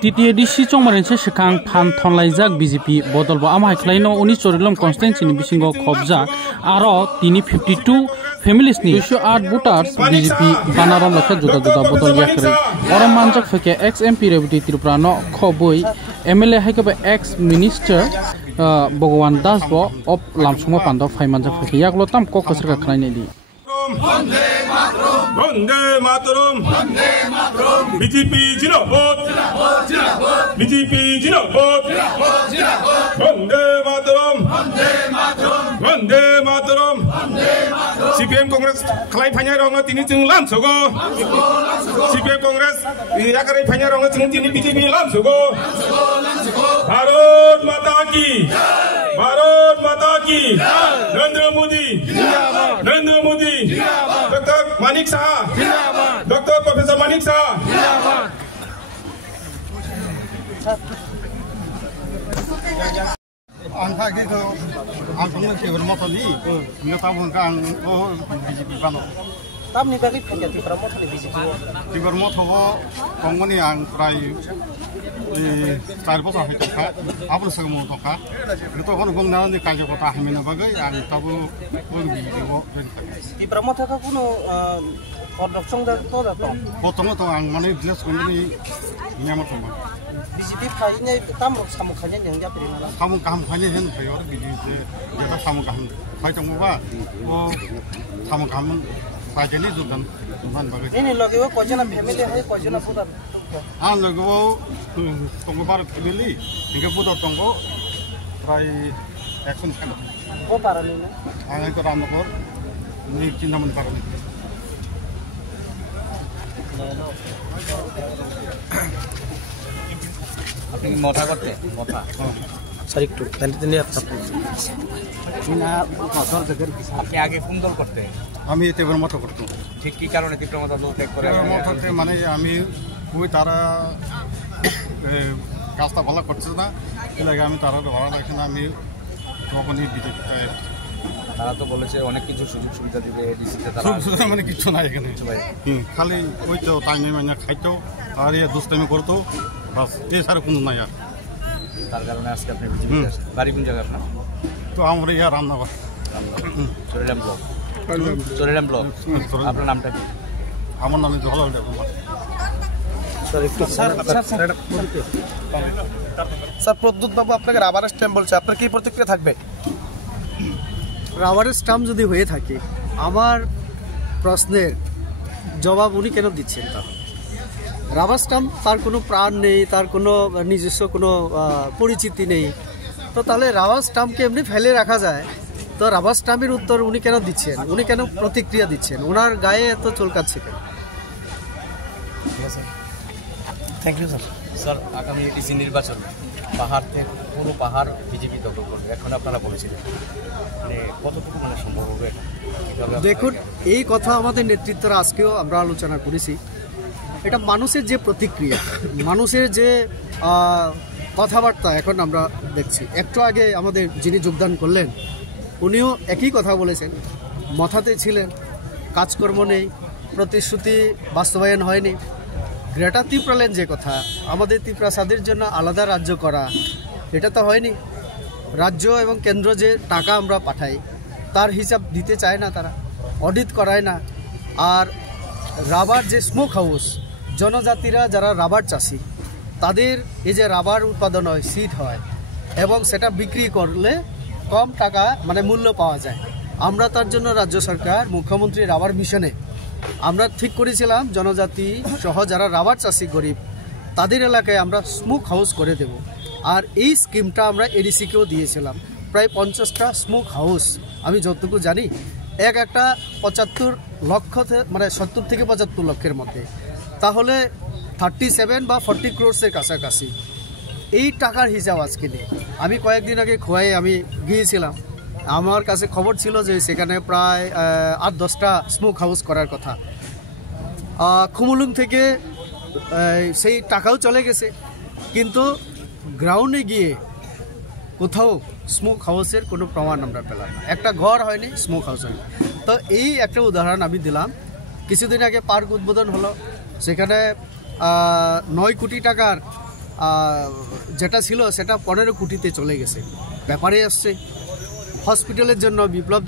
TTADC chongmarinse shikang phan thonlaijak BJP bodolbo amai khlaino uni chorilom constituency ni bisingo khobjak aro tini 52 families ni 208 voters BJP banarom lakha juda juda bodol yakre orom manjak feke ex MP Revati Tripura no khoboi MLA haikaba ex minister Bhagwan Das bo op lamsungma pando phai manjak feke yaklo tam ko kosrka khlaini di Vande Mataram, Vande Mataram, Vande Mataram. BJP Jinabad, BJP Jinabad, Vande Mataram, Vande Mataram, Vande Mataram, CPM Congress Klai Phanya Ronga tini chung lam sogo, CPM Congress Yakare Phanya Ronga chung tini BJP lam sogo, Bharat Mata ki, Bharat Mata ki, Narendra Modi, Narendra Modi. Dr. Manik Saha, Dr. Professor Manik Saha. Angka gitu, angkanya siapa mau tadi? Nggak tahu kan? Oh, BJP banget. Tapi nih kali punya di promosi di BJP. Di promosi kongkong yang try di style apa itu kan? Apa sih mau toka? Itu kan gong nanti kaji kota Himena bagai yang tahu gong BJP. Di promosi kan kuno production dah tu dah tu. Potong itu ang mana jelas kondisi nyaman semua. BJP kayaknya itu tamu kamu kayaknya yang dia terima. Kamu kayaknya yang bayar BJP. Kita kamu kayak cuma oh kamu saja ni sudah bagai. Ini lagi wo kau jangan family hai kau jangan putar. Lagi wo tunggu baru family, hingga putar tunggu try action kan. Kau parah ni. Itu ramai kor, ni cinta menparah ni. আপনি মোটা করতে মোটা sir একটু তেনে আপনি আগে কোন দল করতে আমি তীব্র মত করতাম ঠিক কি কারণে তীব্র মত দল ত্যাগ করে মততে মানে আমি ওই তারা কাজটা ভালো করছে না এই লাগে আমি তারা ভালো লাগছে না আমি তখনই বিজেপি তারা তো বলেছে অনেক কিছু সুযোগ সুবিধা দিবে এডিসিতে তারা সুযোগ মানে কিছু নাই এখানে খালি ওই তো টাইমে মানে খাইতো আর এই দুষ্টামি করতো বাস এছাড়া কোনো নাই আর তার কারণে আজকে আপনি বিজেপি বাড়ি কোন জায়গা আপনার তো আমরা ইয়া রান্নাঘর চরিলাম ব্লক চরিলাম ব্লক আপনার নামটা কি আমার নামে জহলাল দেবকুমার স্যার প্রদ্যুৎ বাবু আপনাকে রাবার স্ট্যাম্প বলছে আপনার কি প্রতিক্রিয়া থাকবে রাবারের স্ট্যাম্প যদি হয়ে থাকে আমার প্রশ্নের জবাব উনি কেন দিচ্ছেন তা রাবার স্ট্যাম্প তার কোনো প্রাণ নেই তার কোনো নিজস্ব কোনো পরিচিতি নেই তো তাহলে রাবার স্ট্যাম্পকে এমনি ফেলে রাখা যায় তো রাবার স্ট্যাম্পের উত্তর উনি কেন দিচ্ছেন উনি কেন প্রতিক্রিয়া দিচ্ছেন ওনার গায়ে এত চুলকাচ্ছে কেন থ্যাংক ইউ স্যার স্যার আগামী এডিসি নির্বাচন পাহাড় থেকে পুরো পাহাড় বিজেপি দখল করবে এখন আপনারা বলেছিলেন মানে কতটুকু মানে সম্ভব হবে দেখুন এই কথা আমাদের নেতৃত্বরা আজকেও আমরা আলোচনা করেছি এটা মানুষের যে প্রতিক্রিয়া মানুষের যে কথাবার্তা এখন আমরা দেখছি একটু আগে আমাদের যিনি যোগদান করলেন উনিও একই কথা বলেছেন মাথাতে ছিলেন কাজকর্ম নেই প্রতিশ্রুতি বাস্তবায়ন হয়নি গ্রেটার ত্রিপুরাল্যান্ড যে কথা আমাদের ত্রিপুরাসাদের জন্য আলাদা রাজ্য করা এটা তো হয়নি রাজ্য এবং কেন্দ্র যে টাকা আমরা পাঠাই তার হিসাব দিতে চায় না তারা অডিট করায় না আর রাবার যে স্মোক হাউস জনজাতিরা যারা রাবার চাষি তাদের এই যে রাবার উৎপাদন হয় সিড হয় এবং সেটা বিক্রি করলে কম টাকা মানে মূল্য পাওয়া যায় আমরা তার জন্য রাজ্য সরকার মুখ্যমন্ত্রী রাবার মিশনে আমরা ঠিক করেছিলাম জনজাতি সহ যারা রাবার চাষি গরিব তাদের এলাকায় আমরা স্মোক হাউস করে দেব আর এই স্কিমটা আমরা এডিসিকেও দিয়েছিলাম প্রায় 50টা স্মোক হাউস আমি যতটুকু জানি একটা 75 লক্ষ মানে 70 থেকে 75 লক্ষের মধ্যে তাহলে 37 বা 40 ক্রোড়সের কাছাকাছি এই টাকার হিসাব আজকে নেই আমি কয়েকদিন আগে খোয়াই আমি গিয়েছিলাম আমার কাছে খবর ছিল যে সেখানে প্রায় 8-10টা স্মোক হাউস করার কথা খুমুলুং থেকে সেই টাকাও চলে গেছে কিন্তু গ্রাউন্ডে গিয়ে কোথাও স্মোক হাউসের কোনো প্রমাণ আমরা পেলাম না একটা ঘর হয়নি স্মোক হাউস হয়নি তো এই একটা উদাহরণ আমি দিলাম কিছুদিন আগে পার্ক উদ্বোধন হলো সেখানে 9 কোটি টাকার যেটা ছিল সেটা 15 কোটিতে চলে গেছে। ব্যাপারে আসছে হসপিটালের জন্য বিপ্লব